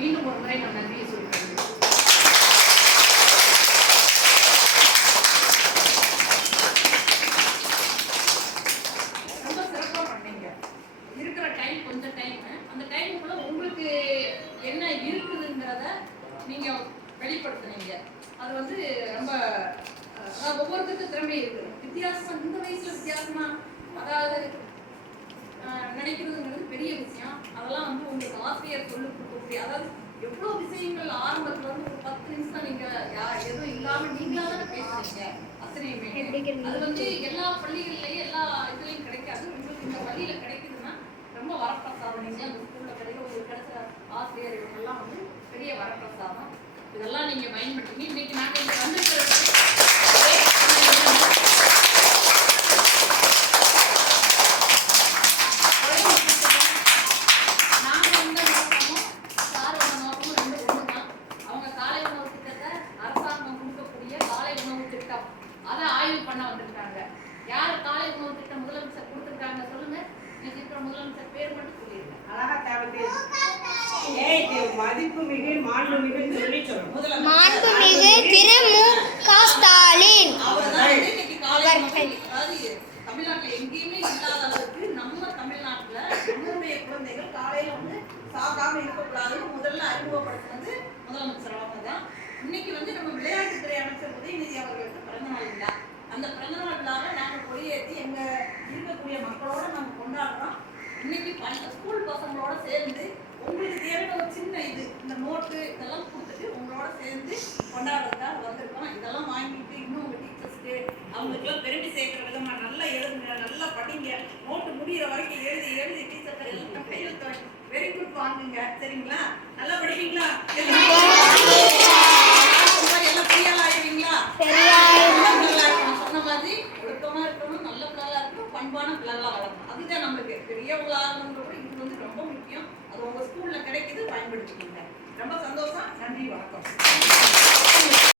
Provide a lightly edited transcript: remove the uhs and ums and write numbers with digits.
மீண்டும் ஒரு முறை நான் நன்றியை சொல்கிறேன். ரொம்ப சிறப்பாக பண்ணீங்க. இருக்கிற டைம் கொஞ்சம் டைம், அந்த டைமுக்குள்ள உங்களுக்கு என்ன இருக்குதுங்கிறத நீங்க வெளிப்படுத்துனீங்க. அது வந்து ரொம்ப ஒவ்வொருத்தருக்கும் திறமை இருக்குது. வித்தியாசமா இந்த வயசுல வித்தியாசமா அதாவது நினைக்கிறதுங்கிறது பெரிய விஷயம். அதெல்லாம் வந்து உங்களுக்கு ஆசிரியர் சொல்லிக் கொடுக்கக்கூடிய, அதாவது எவ்வளோ விஷயங்கள் ஆரம்பத்துல இருந்து ஒரு 10 நிமிஷம் நீங்க எதுவும் இல்லாம நீங்களா தானே பேசுறீங்க அத்தனையுமே. அது வந்து எல்லா பள்ளிகள்லயும் எல்லா இதுலயும் கிடைக்காது. உங்களுக்கு இந்த பள்ளியில கிடைக்குதுன்னா ரொம்ப வரப்பிரசாதம். நீங்க அந்த ஸ்கூல்ல கிடைக்கிற உங்களுக்கு கிடைச்ச ஆசிரியர் இவங்கெல்லாம் வந்து பெரிய வரப்பிரசாதம். இதெல்லாம் நீங்க பயன்படுத்தி இன்னைக்கு நாங்க இங்க வந்திருக்கிறது பண்ண வந்திருக்காங்க. யாரு காலை உணவு திட்டம் முதலமைச்சர் கொடுத்திருக்காங்க சொல்லுங்க. முதலமைச்சர் பேர் மட்டும் சொல்லிருங்க. அழகா தேவை மதிப்புமிகு மாண்புமிகு சொல்லி சொல்லுங்க. மாண்புமிகு திரு மு.க. ஸ்டாலின் அவர்கள் இன்னைக்கு காலை அதாவது தமிழ்நாட்டுல எங்கேயுமே இல்லாத அளவுக்கு நம்ம தமிழ்நாட்டுல நம்மளுடைய குழந்தைகள் காலையில வந்து சாப்பிடாம இருக்கக்கூடாதுன்னு முதல்ல அறிமுகப்படுத்தினது முதலமைச்சர் அவங்க தான். இன்னைக்கு வந்து நம்ம விளையாட்டுத்துறை அமைச்சர் உதயநிதி அவர்களுக்கு பிறந்த நாள் விழா. அந்த பிறந்தநாள் விழாவை நாங்கள் கொடியேற்றி எங்கள் இருக்கக்கூடிய மக்களோட நாங்கள் கொண்டாடுறோம். இன்னைக்கு ஸ்கூல் பசங்களோட சேர்ந்து உங்களுக்கு தேவையான ஒரு சின்ன இது இந்த நோட்டு இதெல்லாம் கொடுத்துட்டு உங்களோட சேர்ந்து கொண்டாடுறதுக்காக வந்திருக்கோம். இதெல்லாம் வாங்கிட்டு இன்னும் உங்கள் டீச்சர்ஸ்க்கு அவங்களுக்குலாம் பெருமை சேர்க்குற விதமாக நல்லா எழுதுங்க, நல்லா படிங்க. நோட்டு முடிகிற வரைக்கும் எழுதி எழுதி டீச்சர் எல்லாம் கையெழுத்து வெரி குட் வாங்குங்க. சரிங்களா? நல்லா படிப்பீங்களா? எல்லாம் புரியலாம் ஆயிடுவீங்களா? சொன்ன மாதிரி ஒழுக்கமா இருக்கணும், நல்ல பிள்ளைகளா இருக்கணும், பண்பான பிள்ளைகளா வளரணும். அதுதான் நம்மளுக்கு பெரியவங்களா இருக்கணும்ன்ற இது வந்து ரொம்ப முக்கியம். அது உங்க ஸ்கூல்ல கிடைக்குது, பயன்படுத்திக்கோங்க. ரொம்ப சந்தோஷம். நன்றி, வணக்கம்.